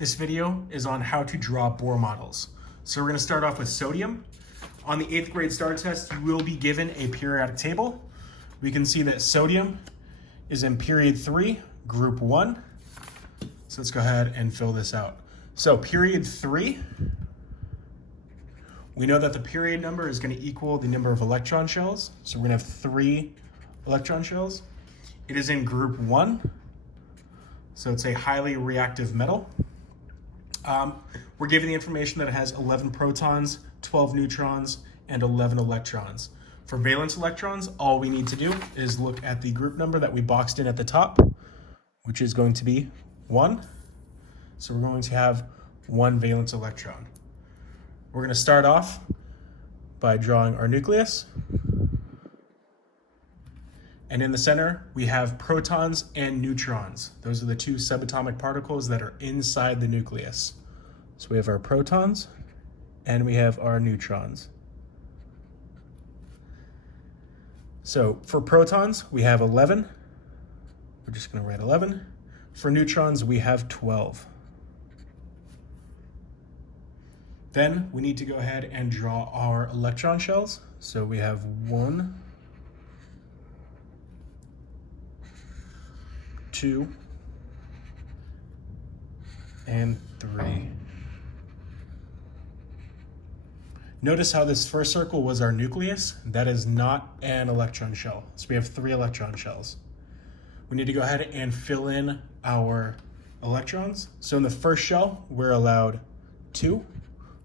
This video is on how to draw Bohr models. So we're going to start off with sodium. On the 8th grade STAR test, you will be given a periodic table. We can see that sodium is in period 3, group 1. So let's go ahead and fill this out. So period 3, we know that the period number is going to equal the number of electron shells. So we're going to have 3 electron shells. It is in group 1. So it's a highly reactive metal. We're given the information that it has 11 protons, 12 neutrons, and 11 electrons. For valence electrons, all we need to do is look at the group number that we boxed in at the top, which is going to be 1. So we're going to have 1 valence electron. We're going to start off by drawing our nucleus. And in the center, we have protons and neutrons. Those are the 2 subatomic particles that are inside the nucleus. So we have our protons and we have our neutrons. So for protons, we have 11. We're just going to write 11. For neutrons, we have 12. Then we need to go ahead and draw our electron shells. So we have 1, 2, and 3. Notice how this first circle was our nucleus. That is not an electron shell. So we have 3 electron shells. We need to go ahead and fill in our electrons. So in the first shell, we're allowed 2.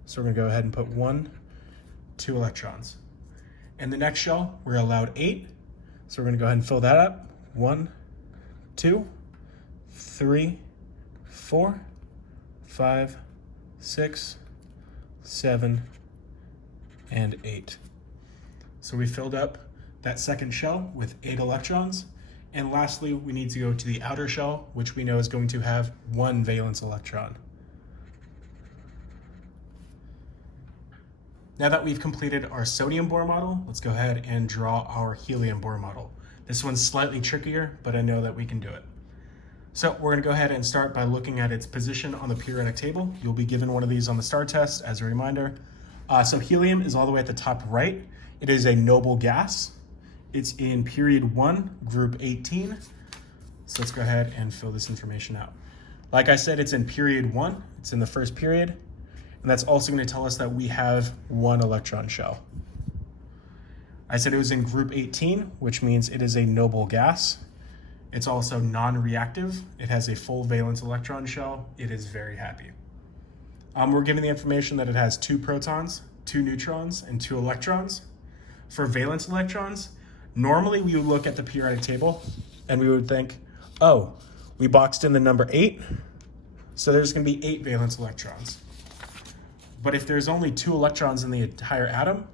So we're gonna go ahead and put 1, 2 electrons. In the next shell, we're allowed 8. So we're gonna go ahead and fill that up. 1, 2, 3, 4, 5, 6, 7, and 8. So we filled up that second shell with 8 electrons. And lastly, we need to go to the outer shell, which we know is going to have 1 valence electron. Now that we've completed our sodium Bohr model, let's go ahead and draw our helium Bohr model. This one's slightly trickier, but I know that we can do it. So we're going to go ahead and start by looking at its position on the periodic table. You'll be given one of these on the STAR test as a reminder. So helium is all the way at the top right. It is a noble gas. It's in period 1, group 18. So let's go ahead and fill this information out. Like I said, it's in period 1. It's in the first period. And that's also going to tell us that we have 1 electron shell. I said it was in group 18, which means it is a noble gas. It's also non-reactive. It has a full valence electron shell. It is very happy. We're given the information that it has 2 protons, 2 neutrons, and 2 electrons. For valence electrons, normally we would look at the periodic table and we would think, oh, we boxed in the number 8, so there's going to be 8 valence electrons. But if there's only 2 electrons in the entire atom,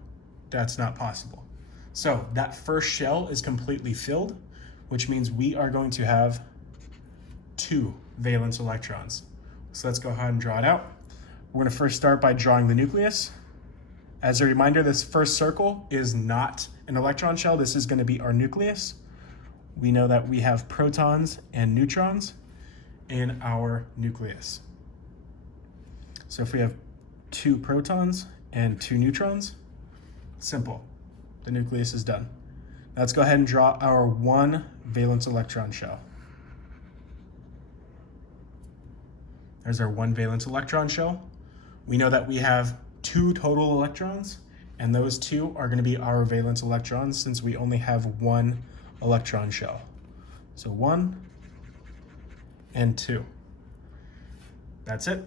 that's not possible. So that first shell is completely filled, which means we are going to have 2 valence electrons. So let's go ahead and draw it out. We're going to first start by drawing the nucleus. As a reminder, this first circle is not an electron shell. This is going to be our nucleus. We know that we have protons and neutrons in our nucleus. So if we have 2 protons and 2 neutrons, simple. The nucleus is done. Now let's go ahead and draw our 1 valence electron shell. There's our 1 valence electron shell. We know that we have 2 total electrons, and those 2 are going to be our valence electrons since we only have 1 electron shell. So 1 and 2. That's it.